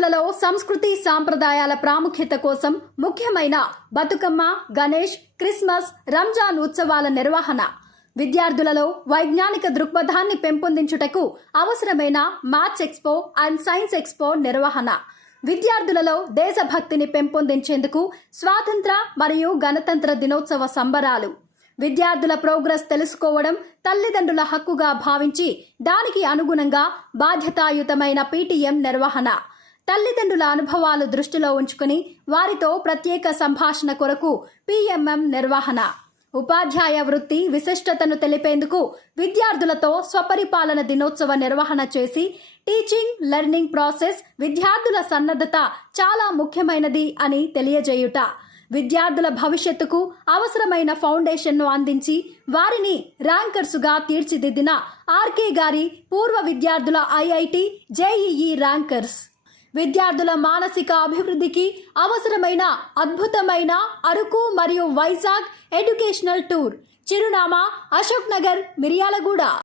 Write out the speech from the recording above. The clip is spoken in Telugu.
విద్యార్థులలో సంస్కృతి సాంప్రదాయాల ప్రాముఖ్యత కోసం ముఖ్యమైన బతుకమ్మ, గణేష్, క్రిస్మస్, రంజాన్ ఉత్సవాల నిర్వహణ, విద్యార్థులలో వైజ్ఞానిక దృక్పథాన్ని పెంపొందించుటకు అవసరమైన maths expo and science expo నిర్వహణ, విద్యార్థులలో దేశభక్తిని పెంపొందించేందుకు స్వాతంత్ర మరియు గణతంత్ర దినోత్సవ సంబరాలు, విద్యార్థుల ప్రోగ్రెస్ తెలుసుకోవడం తల్లిదండ్రుల హక్కుగా భావించి దానికి అనుగుణంగా బాధ్యతాయుతమైన పీటీఎం నిర్వహణ, తల్లిదండ్రుల అనుభవాలు దృష్టిలో ఉంచుకుని వారితో ప్రత్యేక సంభాషణ కొరకు పీఎంఎం నిర్వహణ, ఉపాధ్యాయ వృత్తి విశిష్టతను తెలిపేందుకు విద్యార్థులతో స్వపరిపాలన దినోత్సవ నిర్వహణ చేసి టీచింగ్ లెర్నింగ్ ప్రాసెస్ విద్యార్థుల సన్నద్ధత చాలా ముఖ్యమైనది అని తెలియజేయుట, విద్యార్థుల భవిష్యత్తుకు అవసరమైన ఫౌండేషన్ను అందించి వారిని ర్యాంకర్సుగా తీర్చిదిద్దిన ఆర్కే గారి పూర్వ విద్యార్థుల ఐఐటి జేఈఈ ర్యాంకర్స్, విద్యార్థుల మానసిక అభివృద్ధికి అవసరమైన అద్భుతమైన అరకు మరియు వైజాగ్ ఎడ్యుకేషనల్ టూర్, చిరునామా అశోక్ నగర్, మిర్యాలగూడ.